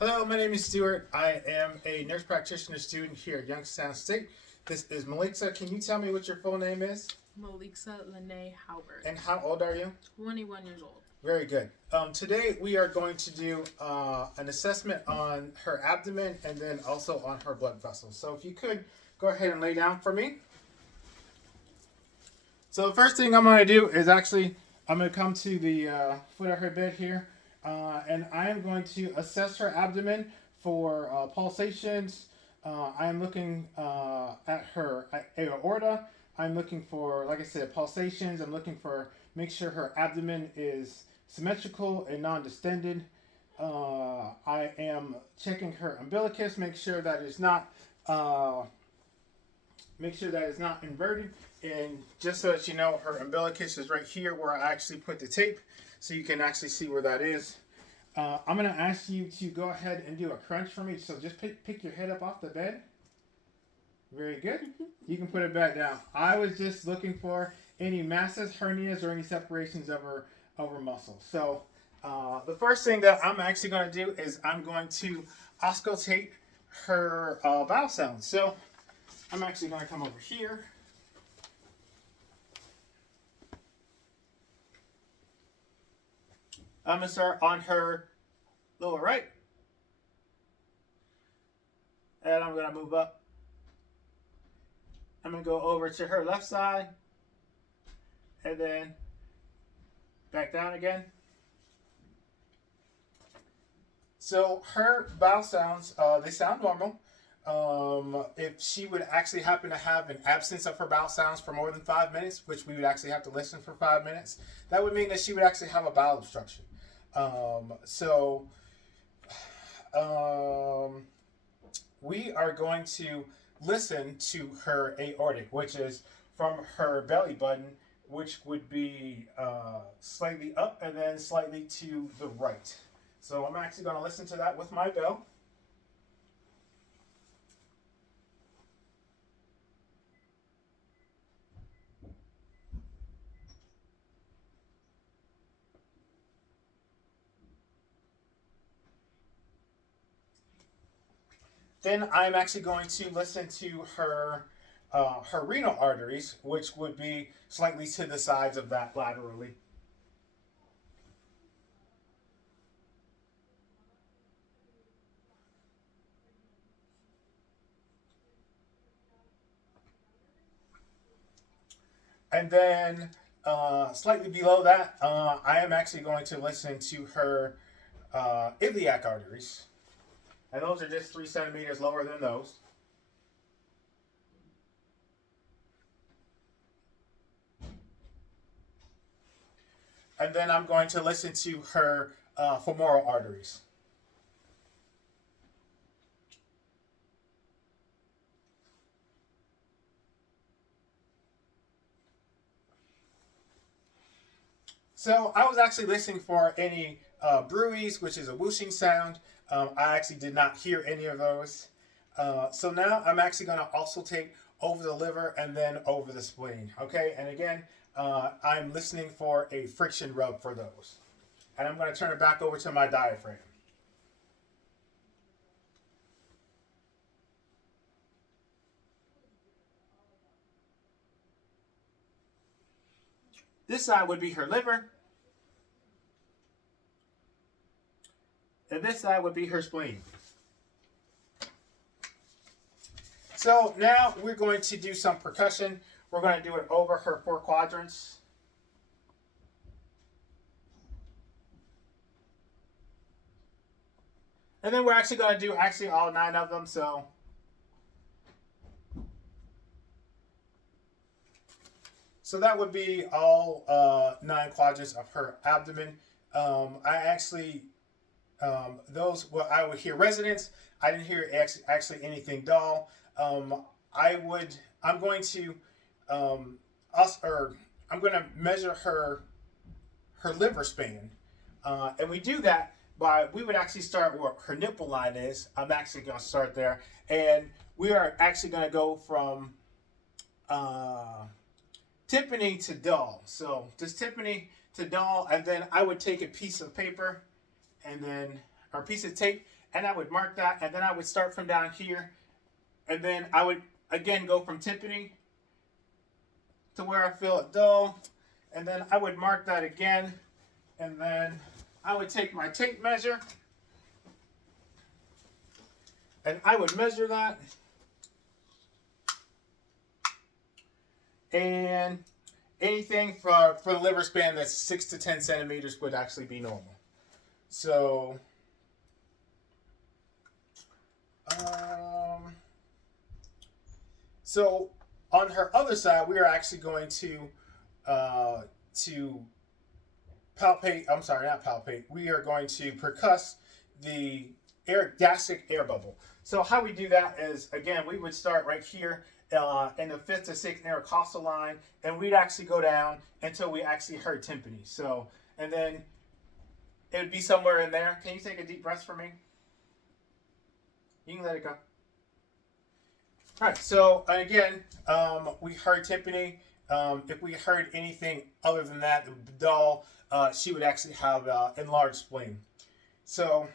Hello, my name is Stuart. I am a nurse practitioner student here at Youngstown State. This is Malixa. Can you tell me what your full name is? Malixa Lene Howard, And how old are you? 21 years old. Very good. Today we are going to do an assessment on her abdomen and then also on her blood vessels. So if you could go ahead and lay down for me. So the first thing I'm going to do is I'm going to come to the foot of her bed here, and I am going to assess her abdomen for pulsations. I am looking at her aorta. I'm looking for, like I said, pulsations. I'm looking for make sure her abdomen is symmetrical and non-distended. I am checking her umbilicus, make sure that it's not inverted. And just so that you know, her umbilicus is right here where I actually put the tape, so you can actually see where that is. I'm going to ask you to go ahead and do a crunch for me. So just pick your head up off the bed. Very good. You can put it back down. I was just looking for any masses, hernias, or any separations of her muscle. So the first thing that I'm actually going to do is I'm going to auscultate her bowel sounds. So I'm actually going to come over here. I'm going to start on her lower right. And I'm going to move up. I'm going to go over to her left side. And then back down again. So her bowel sounds, they sound normal. If she would actually happen to have an absence of her bowel sounds for more than 5 minutes, which we would actually have to listen for 5 minutes, that would mean that she would actually have a bowel obstruction. We are going to listen to her aortic, which is from her belly button, which would be slightly up and then slightly to the right. So I'm actually going to listen to that with my bell. Then I'm actually going to listen to her renal arteries, which would be slightly to the sides of that laterally. And then slightly below that, I am actually going to listen to her iliac arteries. And those are just 3 centimeters lower than those. And then I'm going to listen to her femoral arteries. So I was actually listening for any bruits, which is a whooshing sound. I actually did not hear any of those. So now I'm actually going to also take over the liver and then over the spleen. Okay, and again, I'm listening for a friction rub for those. And I'm going to turn it back over to my diaphragm. This side would be her liver. And this side would be her spleen. So now we're going to do some percussion. We're going to do it over her 4 quadrants. And then we're actually going to do all 9 of them. So that would be all 9 quadrants of her abdomen. I would hear resonance. I didn't hear actually anything dull. I'm going to measure her liver span, and we do that we would actually start where her nipple line is. I'm actually going to start there, and we are actually going to go from timpani to dull. So just timpani to dull, and then I would take a piece of paper and then or a piece of tape, and I would mark that, and then I would start from down here, and then I would again go from tympani to where I feel it dull, and then I would mark that again, and then I would take my tape measure, and I would measure that, and anything for the liver span that's 6 to 10 centimeters would actually be normal. So, so on her other side, we are actually going to palpate. I'm sorry, not palpate. We are going to percuss the gastric air bubble. So how we do that is, again, we would start right here in the 5th to 6th intercostal line, and we'd actually go down until we actually heard tympani. So, and then it would be somewhere in there. Can you take a deep breath for me? You can let it go. All right, so again, we heard tympani. If we heard anything other than that, dull, she would actually have enlarged spleen. So,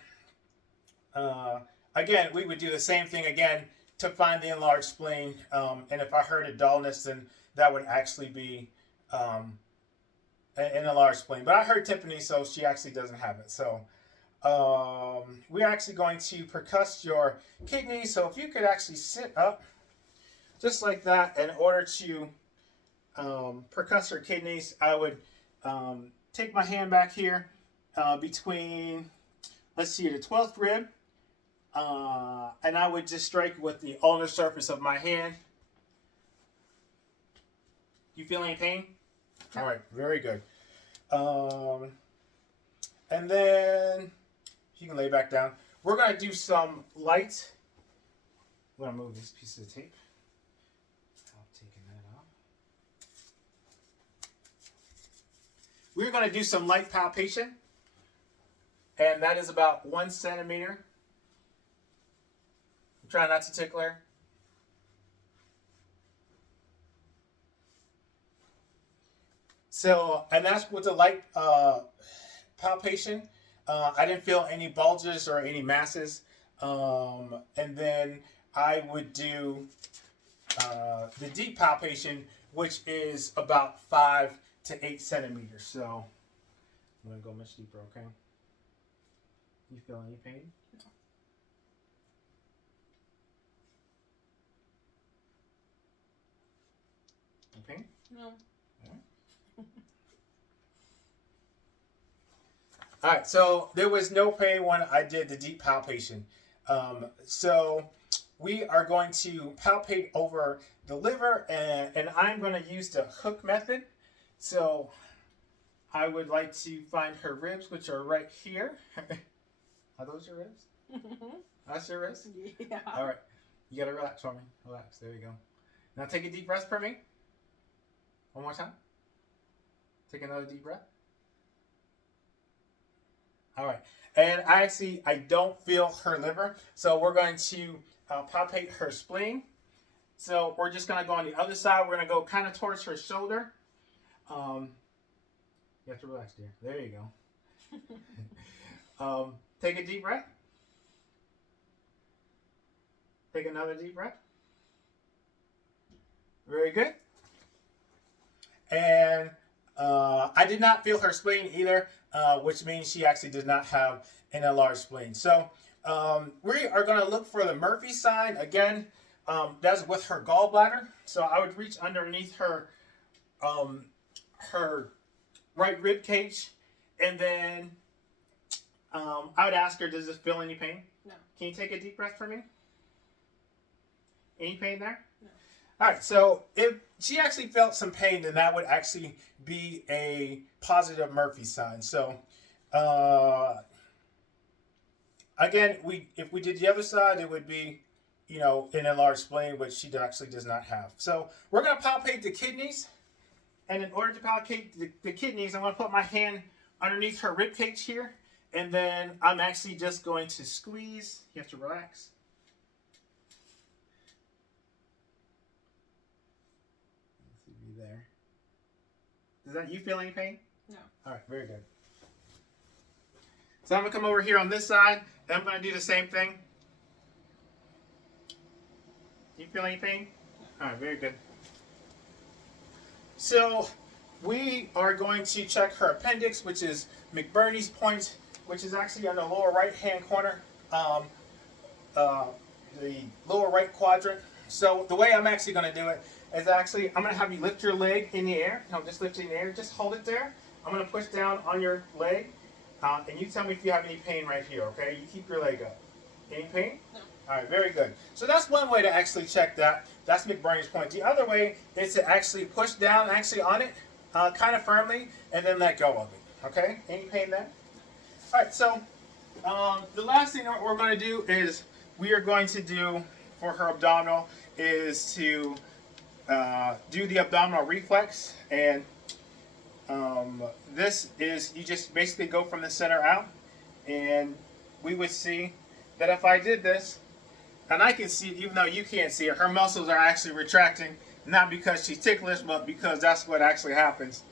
again, we would do the same thing again to find the enlarged spleen. And if I heard a dullness, then that would actually be an enlarged spleen. But I heard tympani, so she actually doesn't have it. So, we're actually going to percuss your kidney. So if you could actually sit up just like that in order to percuss her kidneys, I would take my hand back here between, let's see, the 12th rib, and I would just strike with the ulnar surface of my hand. You feel any pain? All right, very good. And then you can lay back down. We're going to do some light. I'm going to move this piece of tape. I've taken that off. We're going to do some light palpation, and that is about 1 centimeter. Try not to tickle her. So, and that's with the light palpation. I didn't feel any bulges or any masses. And then I would do the deep palpation, which is about 5 to 8 centimeters. So I'm going to go much deeper, okay? You feel any pain? No pain? No. All right, so there was no pain when I did the deep palpation. So we are going to palpate over the liver, and I'm going to use the hook method. So I would like to find her ribs, which are right here. Are those your ribs? That's your ribs? Yeah. All right, you got to relax for me. Relax, there you go. Now take a deep breath for me. One more time. Take another deep breath. All right, and I don't feel her liver, so we're going to palpate her spleen. So we're just going to go on the other side. We're going to go kind of towards her shoulder. You have to relax, dear. There you go. Take a deep breath. Take another deep breath. Very good. And I did not feel her spleen either, which means she actually did not have an enlarged spleen. So we are going to look for the Murphy sign. Again, that's with her gallbladder. So I would reach underneath her her right rib cage, and then I would ask her, does this feel any pain? No. Can you take a deep breath for me? Any pain there? No. All right, so if she actually felt some pain, then that would actually be a positive Murphy sign. So, again, if we did the other side, it would be, an enlarged spleen, which she actually does not have. So we're going to palpate the kidneys. And in order to palpate the kidneys, I'm going to put my hand underneath her rib cage here. And then I'm actually just going to squeeze. You have to relax. There. Does that, you feel any pain? No. All right, very good. So I'm gonna come over here on this side, and I'm gonna do the same thing. Do you feel any pain? All right, very good. So we are going to check her appendix, which is McBurney's point, which is actually on the lower right-hand corner, uh, the lower right quadrant. So the way I'm actually going to do it is actually I'm going to have you lift your leg in the air. No, just lift it in the air. Just hold it there. I'm going to push down on your leg, and you tell me if you have any pain right here. Okay? You keep your leg up. Any pain? No. All right, very good. So that's one way to actually check that. That's McBurney's point. The other way is to actually push down actually on it kind of firmly and then let go of it. Okay? Any pain there? All right, so the last thing that we're going to do is we are going to do for her abdominal is to do the abdominal reflex. And this is, you just basically go from the center out. And we would see that if I did this, and I can see, even though you can't see it, her muscles are actually retracting, not because she's ticklish, but because that's what actually happens.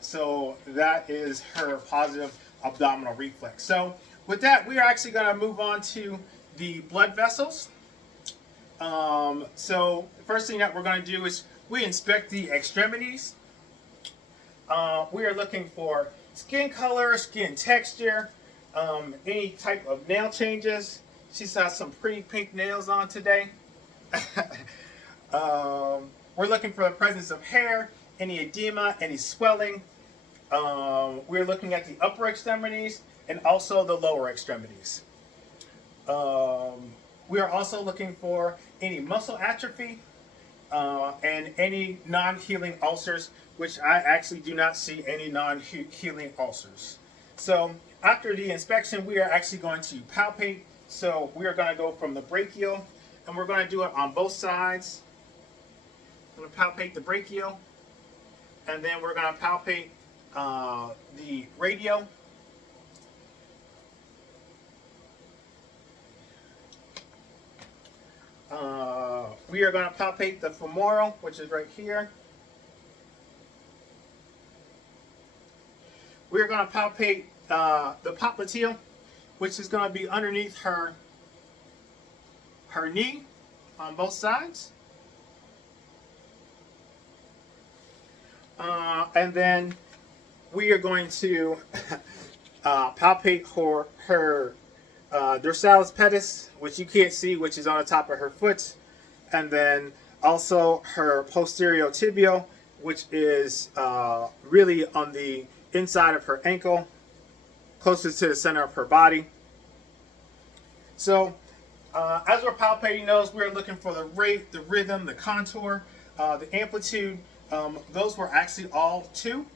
So that is her positive abdominal reflex. So with that, we are actually going to move on to the blood vessels. So the first thing that we're going to do is we inspect the extremities. We are looking for skin color, skin texture, any type of nail changes. She's got some pretty pink nails on today. We're looking for the presence of hair, any edema, any swelling. We're looking at the upper extremities and also the lower extremities. We are also looking for any muscle atrophy and any non-healing ulcers, which I actually do not see any non-healing ulcers. So after the inspection, we are actually going to palpate. So we are going to go from the brachial, and we're going to do it on both sides. I'm going to palpate the brachial, and then we're going to palpate the radial. We are going to palpate the femoral, which is right here. We are going to palpate the popliteal, which is going to be underneath her knee on both sides. And then we are going to palpate her dorsalis pedis, which you can't see, which is on the top of her foot. And then also her posterior tibial, which is really on the inside of her ankle, closest to the center of her body. So as we're palpating those, we're looking for the rate, the rhythm, the contour, the amplitude. Those were actually all 2,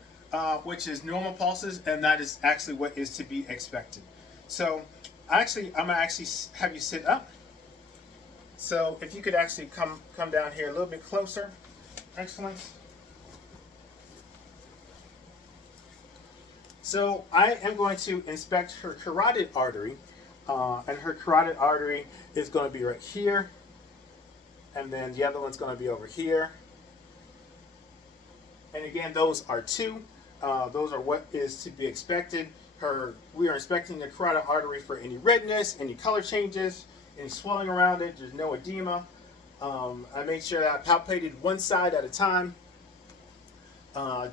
which is normal pulses, and that is actually what is to be expected. So I'm going to actually have you sit up. So if you could actually come down here a little bit closer. Excellent. So I am going to inspect her carotid artery, and her carotid artery is going to be right here, and then the other one's going to be over here. And again, those are 2. Those are what is to be expected. We are inspecting the carotid artery for any redness, any color changes, any swelling around it. There's no edema. I made sure that I palpated one side at a time,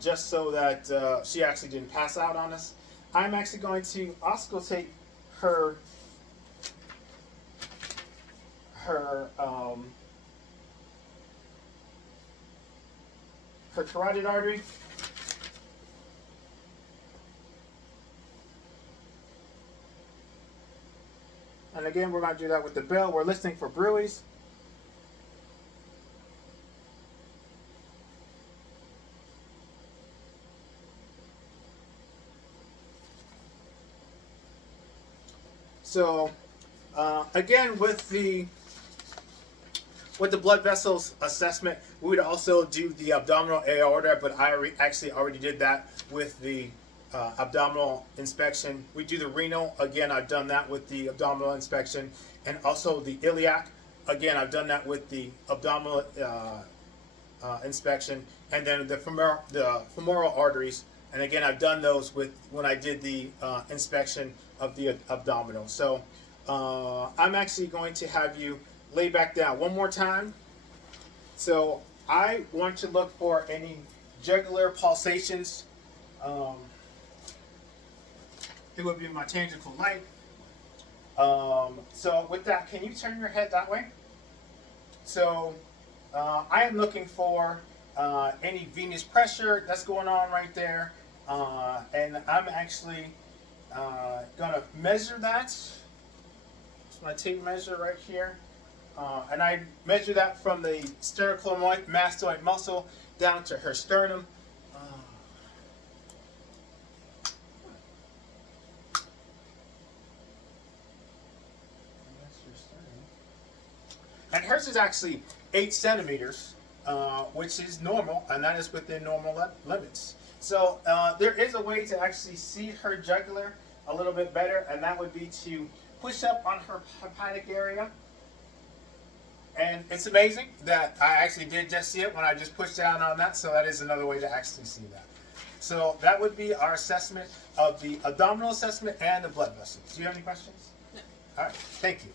just so that she actually didn't pass out on us. I'm actually going to auscultate her carotid artery. And again, we're going to do that with the bell. We're listening for bruits. So again, with the blood vessels assessment, we would also do the abdominal aorta, but I actually already did that with the abdominal inspection. We do the renal. Again, I've done that with the abdominal inspection. And also the iliac. Again, I've done that with the abdominal inspection. And then the femoral arteries And again, I've done those when I did the inspection of the abdominal. So I'm actually going to have you lay back down one more time. So I want to look for any jugular pulsations. It would be my tangential light. So with that, can you turn your head that way? So I am looking for any venous pressure that's going on right there. And I'm actually going to measure that. It's my tape measure right here. And I measure that from the sternocleidomastoid muscle down to her sternum. And hers is actually 8 centimeters, which is normal, and that is within normal limits. So there is a way to actually see her jugular a little bit better, and that would be to push up on her hepatic area. And it's amazing that I actually did just see it when I just pushed down on that, so that is another way to actually see that. So that would be our assessment of the abdominal assessment and the blood vessels. Do you have any questions? No. All right, thank you.